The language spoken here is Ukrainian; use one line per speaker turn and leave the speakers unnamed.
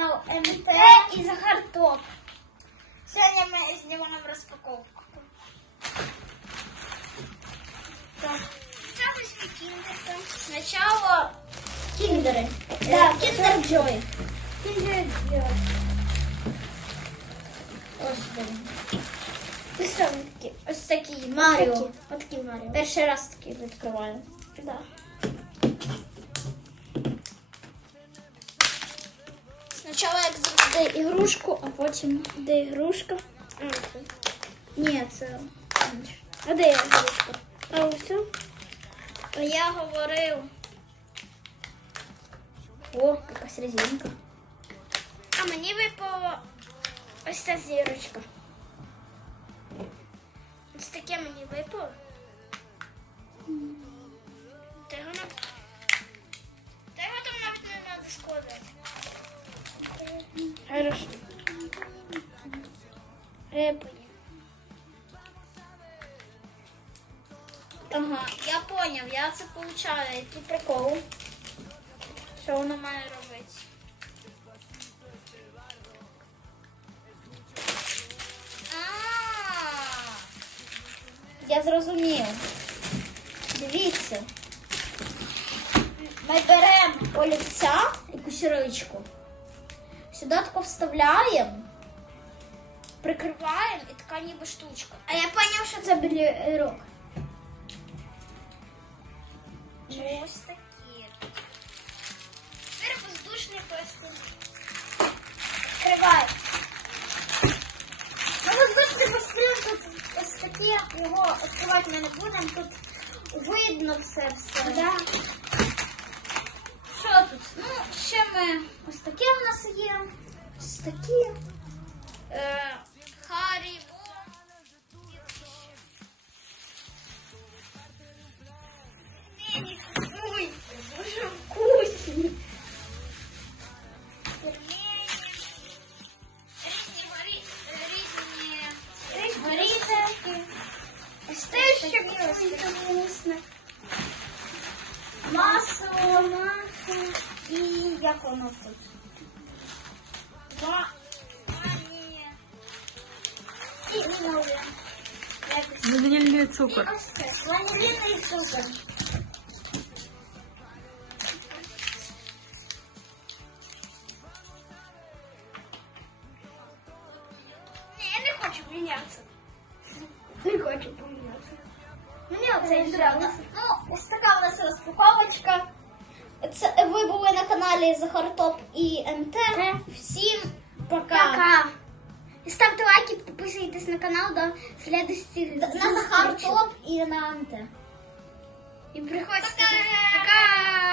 канал МТ і Захар Топ. Сьогодні ми знімаємо розпаковку. Так. Спочатку свій кіндер. Спочатку кіндери. Да, кіндер Джой. Кіндер Джой. Ось. Ти вони такі? Ось такі. Маріо. Такі Маріо. Перший раз такі відкриваю. Да. Спочатку, як завжди, ігрушку, а потім де ігрушка. Ні, це інше. А де ігрушка? А ось. А я говорив. О, якась резинка. А мені випала ось ця зірочка. Ось таке мені випало. Та його Я. Ага, я поняв, я це получаю. Який прикол. Що воно має робити? Я зрозумів. Дивіться. Ми беремо олівця, якусь ручку. Сюди тако вставляємо, прикриваємо і така ніби штучка. А я зрозумів, що це білірок. Ось такі. Тепер воздушний пластилін. Відкривай. Ну, воздушний пластилін тут ось такі, його відкривати ми не будемо. Тут видно все все. Да. Що тут? Ну, ще ми ось таке в нас є. Ось такі. Е, Харі. Ой, дуже вкусні. Масло, масло і як воно тут? Ва... І.
Ванильний
І
цукор.
Ваніліний цукор. Я не хочу мінятися. Не хочу помінятися. Мені оце нравиться. Ну, ось така у нас розпаковочка. Це ви були на каналі Захартоп і МТ. Всім пока. Пока. І ставте лайки, підписуйтесь на канал до следующих На Захартоп і на Анте. І приходьте. Пока. пока.